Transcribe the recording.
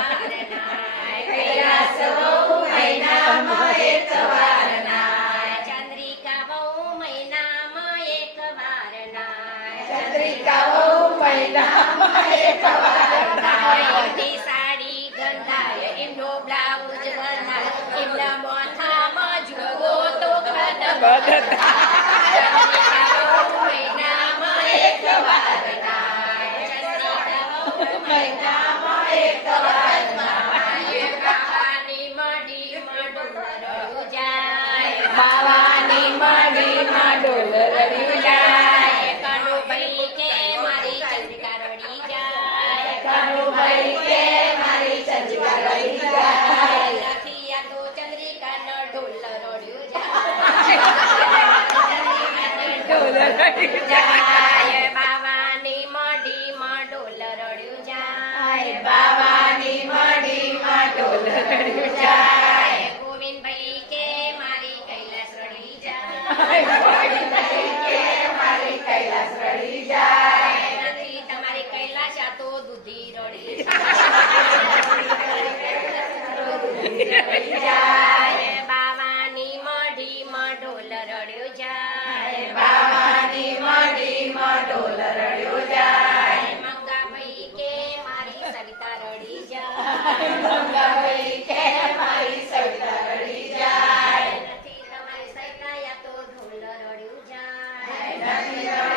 વાર નાય કૈલાસ બહુ મહિનામાં એક વાર નાય ચંદ્રિકા બહુ મહિનામાં એક વાર નાય ચંદ્રિકા બહુ મહિનામાં એક વાર નાય એમની સાડી ગંધાય એમનો બ્લાઉઝ ગંધાય એમના માથામાં જુઓ તો બાવાની મડીમાં ડોલ રડ્યું જાય કનુભાઈ કે મારી ચંદ્રિકા રડી જાય કનુભાઈ કે મારી ચંદ્રિકા રડી જાય નથી આ તો ચંદ્રિકાનો ઢોલ રડ્યું જાય બાવાની મડીમાં ડોલ રડ્યું જાય બાવાની મડીમાં ડોલ રડ્યું જાય ગોવિંદભાઈ કે મારી કૈલાસ રડી જાય ગોવિંદભાઈ કે મારી કૈલાસ રડી જાય નથી તમારી કૈલાસ આ તો દૂધી રડી જાય બાવાની મડીમાં ઢોલ રડ્યું જાય બાવાની મડીમાં ઢોલ રડ્યું જાય મંગાભાઈ કે મારી સવિતા રડી જાય મંગાભાઈ કે મારી સવિતા રડી જાય નથી તમારી સવિતા યા તો ઢોલ રડ્યું જાય નથી